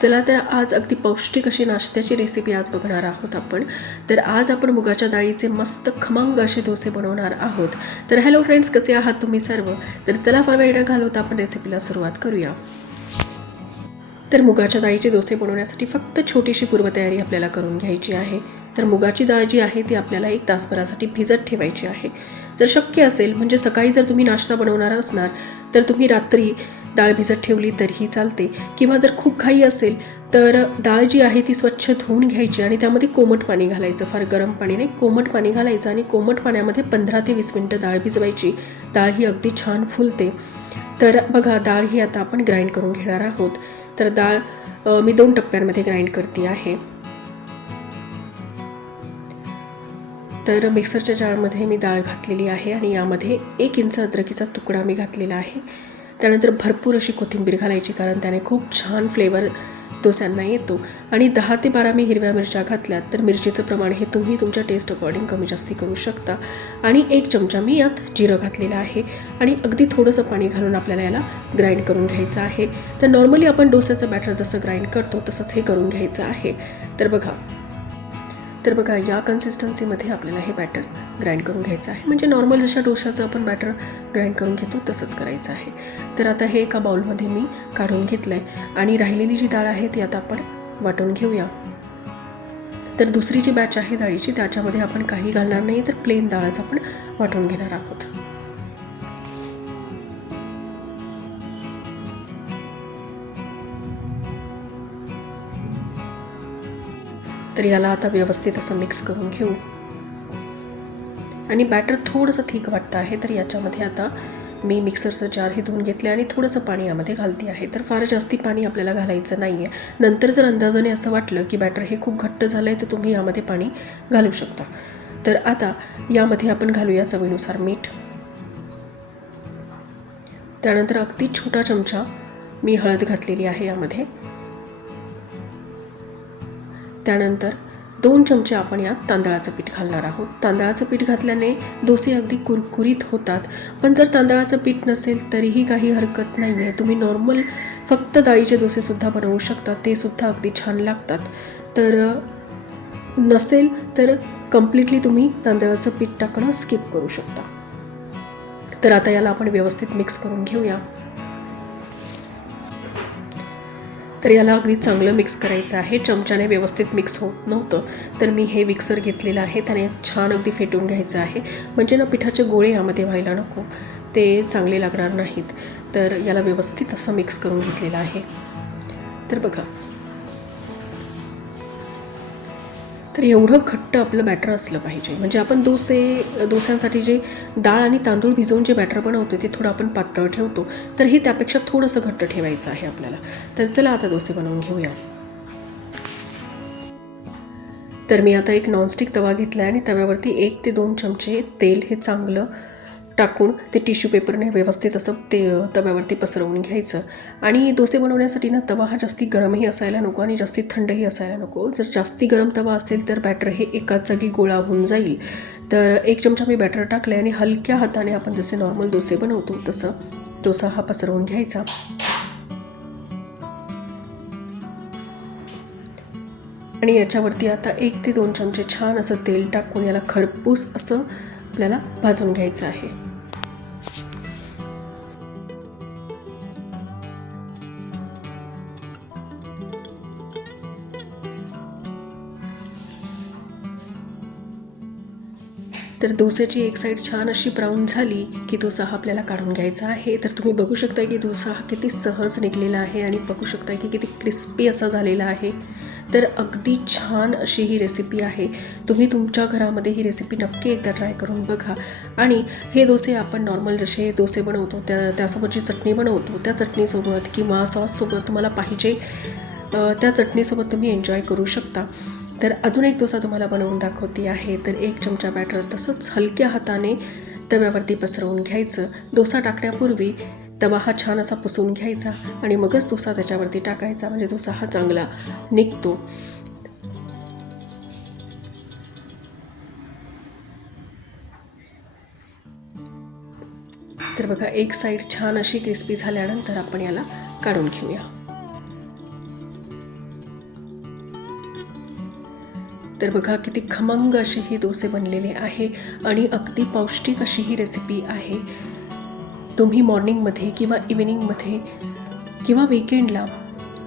चला तर आज अगदी पौष्टिक अशी नाश्त्याची रेसिपी आज बघणार आहोत आपण. तर आज आपण मुगाच्या डाळीचे मस्त खमंग असे डोसे बनवणार आहोत. तर हॅलो फ्रेंड्स कसे आहात तुम्ही सर्व? तर चला फार वेळ न घालवता आपण रेसिपीला सुरुवात करूया. तर मुगाच्या डाळीचे डोसे बनवण्यासाठी फक्त छोटीशी पूर्वतयारी आपल्याला करून घ्यायची आहे. तर मुगाची डाळ जी आहे ती आपल्याला एक तासभरासाठी भिजत ठेवायची आहे. जर शक्य असेल म्हणजे सकाळी जर तुम्ही नाश्ता बनवणार असणार तर तुम्ही रात्री डाळ भिजत ठेवली तरीही चालते. किंवा जर खूप घाई असेल तर डाळ जी आहे ती स्वच्छ धुवून घ्यायची आणि त्यामध्ये कोमट पाणी घालायचं. फार गरम पाणी नाही कोमट पाणी घालायचं आणि कोमट पाण्यामध्ये पंधरा ते वीस मिनटं डाळ भिजवायची. डाळ ही अगदी छान फुलते. तर बघा डाळ ही आता आपण ग्राइंड करून घेणार आहोत. तर डाळ मी दोन टप्प्यांमध्ये ग्राइंड करते आहे. तर मिक्सरच्या जारमध्ये मी डाळ घातलेली आहे आणि यामध्ये एक इंच अद्रकीचा तुकडा मी घातलेला आहे. त्यानंतर भरपूर अशी कोथिंबीर घालायची कारण त्याने खूप छान फ्लेवर डोस्यांना येतो. आणि दहा ते बारा मी हिरव्या मिरच्या घातल्यात तर मिरचीचं प्रमाण हे तुम्ही तुमच्या टेस्ट अकॉर्डिंग कमी जास्ती करू शकता. आणि एक चमचा मी यात जिरं घातलेलं आहे. आणि अगदी थोडंसं पाणी घालून आपल्याला याला ग्राइंड करून घ्यायचं आहे. तर नॉर्मली आपण डोस्याचं बॅटर जसं ग्राइंड करतो तसंच हे करून घ्यायचं आहे. तर बघा तर बघा या कन्सिस्टन्सीमध्ये आपल्याला हे बॅटर ग्राइंड करून घ्यायचं आहे. म्हणजे नॉर्मल जशा डोशाचं आपण बॅटर ग्राइंड करून घेतो तसंच करायचं आहे. तर आता हे एका बाउलमध्ये मी काढून घेतलं आहे आणि राहिलेली जी डाळ आहे ती आता आपण वाटून घेऊया. तर दुसरी जी बॅच आहे डाळीची त्याच्यामध्ये आपण काही घालणार नाही तर प्लेन डाळच आपण वाटून घेणार आहोत. तर याला आता व्यवस्थित असं मिक्स करून घेऊ. आणि बॅटर थोडंसं थिक वाटतं आहे तर याच्यामध्ये आता मी मिक्सरचं जार हे धुवून घेतले आणि थोडंसं पाणी यामध्ये घालते आहे. तर फार जास्ती पाणी आपल्याला घालायचं नाही आहे नंतर जर अंदाजाने असं वाटलं की बॅटर हे खूप घट्ट झालं आहे तर तुम्ही यामध्ये पाणी घालू शकता. तर आता यामध्ये आपण घालूया चवीनुसार मीठ. त्यानंतर अगदी छोटा चमचा मी हळद घातलेली आहे यामध्ये. त्यानंतर दोन चमचे आपण यात तांदळाचं पीठ घालणार आहोत. तांदळाचं पीठ घातल्याने डोसे अगदी कुरकुरीत होतात. पण जर तांदळाचं पीठ नसेल तरीही काही हरकत नाही आहे तुम्ही नॉर्मल फक्त डाळीचे डोसेसुद्धा बनवू शकता. ते सुद्धा अगदी छान लागतात. तर नसेल तर कम्प्लिटली तुम्ही तांदळाचं पीठ टाकणं स्किप करू शकता. तर आता याला आपण व्यवस्थित मिक्स करून घेऊया. तर याला अगदी चांगलं मिक्स करायचं आहे. चमच्याने व्यवस्थित मिक्स होत नव्हतं. तर मी हे मिक्सर घेतलेलं आहे. त्याने छान अगदी फेटून घ्यायचं आहे. म्हणजे ना पिठाचे गोळे यामध्ये व्हायला नको. ते चांगले लागणार नाहीत. तर याला व्यवस्थित असं मिक्स करून घेतलेलं आहे. तर बघा तर एवढं घट्ट आपलं बॅटर असलं पाहिजे. म्हणजे आपण डोसे डोस्यांसाठी जे डाळ आणि तांदूळ भिजवून जे बॅटर बनवतो ते थोडं आपण पातळ ठेवतो तर हे त्यापेक्षा थोडंसं घट्ट ठेवायचं आहे आपल्याला. तर चला आता डोसे बनवून घेऊया. तर मी आता एक नॉनस्टिक तवा घेतला आहे आणि तव्यावरती एक ते दोन चमचे तेल हे चांगलं टाकून ते टिश्यू पेपरने व्यवस्थित असं ते तव्यावरती पसरवून घ्यायचं. आणि डोसे बनवण्यासाठी ना तवा हा जास्ती गरमही असायला नको आणि जास्ती थंडही असायला नको. जर जास्ती गरम तवा असेल तर बॅटर हे एकाच जागी गोळा होऊन जाईल. तर एक चमचा मी बॅटर टाकलं आणि हलक्या हाताने आपण जसे नॉर्मल डोसे बनवतो तसं डोसा हा पसरवून घ्यायचा. आणि याच्यावरती आता एक ते दोन चमचे छान असं तेल टाकून याला खरपूस असं आपल्याला भाजून घ्यायचं आहे. तर डोस्याची एक साईड छान अशी ब्राऊन झाली की डोसा हा आपल्याला काढून घ्यायचा आहे. तर तुम्ही बघू शकता की डोसा हा किती सहज निघलेला आहे आणि बघू शकता की किती क्रिस्पी असा झालेला आहे. तर अगदी छान अशी ही रेसिपी आहे. तुम्ही तुमच्या घरामध्ये ही रेसिपी नक्की एकदा ट्राय करून बघा. आणि हे डोसे आपण नॉर्मल जसे डोसे बनवतो त्या त्यासोबत जी चटणी बनवतो त्या चटणीसोबत किंवा सॉससोबत तुम्हाला पाहिजे त्या चटणीसोबत तुम्ही एन्जॉय करू शकता. तर अजून एक डोसा तुम्हाला बनवून दाखवते आहे. तर एक चमचा बॅटर तसंच हलक्या हाताने तव्यावरती पसरवून घ्यायचं. डोसा टाकण्यापूर्वी तवा हा छान असा पुसून घ्यायचा आणि मगच डोसा त्याच्यावरती टाकायचा. म्हणजे डोसा हा चांगला निघतो. तर बघा एक साईड छान अशी क्रिस्पी झाल्यानंतर आपण याला काढून घेऊया. तर बघा किती खमंग असे हे डोसे बनलेले आहे आणि अगदी पौष्टिक अशी ही रेसिपी आहे. तुम्ही मॉर्निंगमध्ये किंवा इव्हिनिंगमध्ये किंवा विकेंडला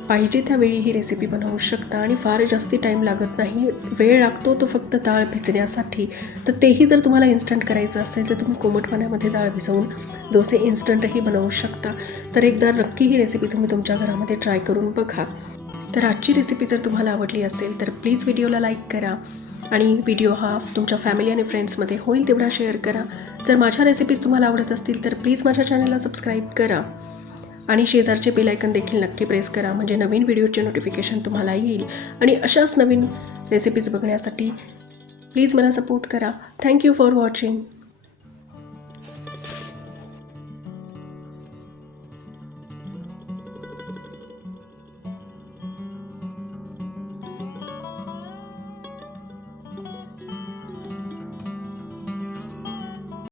पाहिजे त्यावेळी ही रेसिपी बनवू शकता आणि फार जास्ती टाईम लागत नाही. वेळ लागतो तो फक्त डाळ भिजण्यासाठी. तर तेही जर तुम्हाला इन्स्टंट करायचं असेल तर तुम्ही कोमट पाण्यामध्ये डाळ भिजवून डोसे इन्स्टंटही बनवू शकता. तर एकदा नक्की ही रेसिपी तुम्ही तुमच्या घरामध्ये ट्राय करून बघा. तर आजची रेसिपी जर तुम्हाला आवडली असेल तर प्लीज व्हिडिओला लाईक करा आणि व्हिडिओ हा तुमच्या फॅमिली आणि फ्रेंड्समध्ये होईल तेवढा शेअर करा. जर माझ्या रेसिपीज तुम्हाला आवडत असतील तर प्लीज माझ्या चॅनलला सबस्क्राईब करा आणि शेजारचे बेलायकन देखील नक्की प्रेस करा म्हणजे नवीन व्हिडिओचे नोटिफिकेशन तुम्हाला येईल. आणि अशाच नवीन रेसिपीज बघण्यासाठी प्लीज मला सपोर्ट करा. Thank you for watching